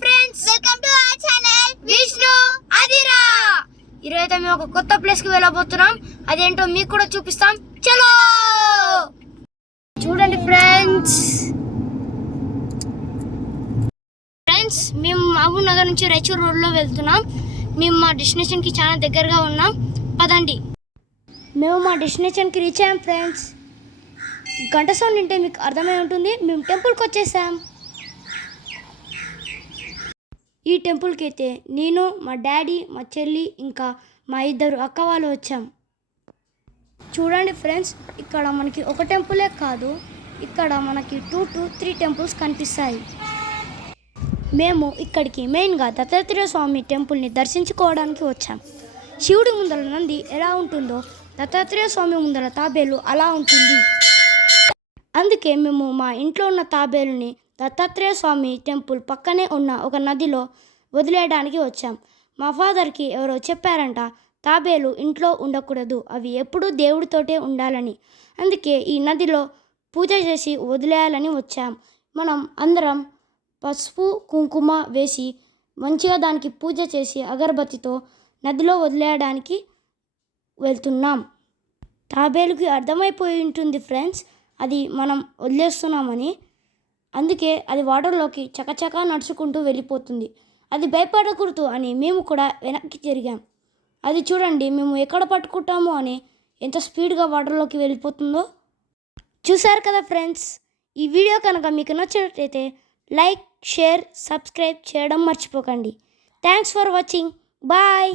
Friends, welcome to our channel Vishnu అదిరా. ఈరోజైతే మేము ఒక కొత్త ప్లేస్ కి వెళ్ళబోతున్నాం. అదేంటో మీకు కూడా చూపిస్తాం. చలో చూడండి ఫ్రెండ్స్. మేము మహబూబ్ నగర్ నుంచి రాయచూర్ రోడ్ లో వెళ్తున్నాం. మేము మా డెస్టినేషన్ కి చాలా దగ్గరగా ఉన్నాం. పదండి. మేము మా డెస్టినేషన్ కి రీచ్ అయ్యాం ఫ్రెండ్స్. గంట సౌండ్ వింటే మీకు అర్థమై ఉంటుంది. మేము టెంపుల్కి వచ్చేసాం. ఈ టెంపుల్కి అయితే నేను, మా డాడీ, మా చెల్లి ఇంకా మా ఇద్దరు అక్క వాళ్ళు వచ్చాం. చూడండి ఫ్రెండ్స్, ఇక్కడ మనకి ఒక టెంపులే కాదు, ఇక్కడ మనకి 2 to 3 టెంపుల్స్ కనిపిస్తాయి. మేము ఇక్కడికి మెయిన్గా దత్తాత్రేయ స్వామి టెంపుల్ని దర్శించుకోవడానికి వచ్చాం. శివుడి ముందర నంది ఎలా ఉంటుందో దత్తాత్రేయ స్వామి ముందర తాబేలు అలా ఉంటుంది. అందుకే మేము మా ఇంట్లో ఉన్న తాబేలుని దత్తాత్రేయ స్వామి టెంపుల్ పక్కనే ఉన్న ఒక నదిలో వదిలేయడానికి వచ్చాం. మా ఫాదర్కి ఎవరో చెప్పారంట, తాబేలు ఇంట్లో ఉండకూడదు, అవి ఎప్పుడూ దేవుడితోటే ఉండాలని. అందుకే ఈ నదిలో పూజ చేసి వదిలేయాలని వచ్చాం. మనం అందరం పసుపు కుంకుమ వేసి మంచిగా దానికి పూజ చేసి అగరబత్తితో నదిలో వదిలేయడానికి వెళ్తున్నాం. తాబేలుకి అర్థమైపోయి ఉంటుంది ఫ్రెండ్స్, అది మనం వదిలేస్తున్నామని. అందుకే అది వాటర్లోకి చకచకా నడుచుకుంటూ వెళ్ళిపోతుంది. అది భయపడకూడదు అని మేము కూడా వెనక్కి తిరిగాం. అది చూడండి, మేము ఎక్కడ పట్టుకుంటామో అని ఎంత స్పీడ్గా వాటర్లోకి వెళ్ళిపోతుందో. చూశారు కదా ఫ్రెండ్స్. ఈ వీడియో కనుక మీకు నచ్చినట్లయితే లైక్, షేర్, సబ్స్క్రైబ్ చేయడం మర్చిపోకండి. Thanks for watching. బాయ్.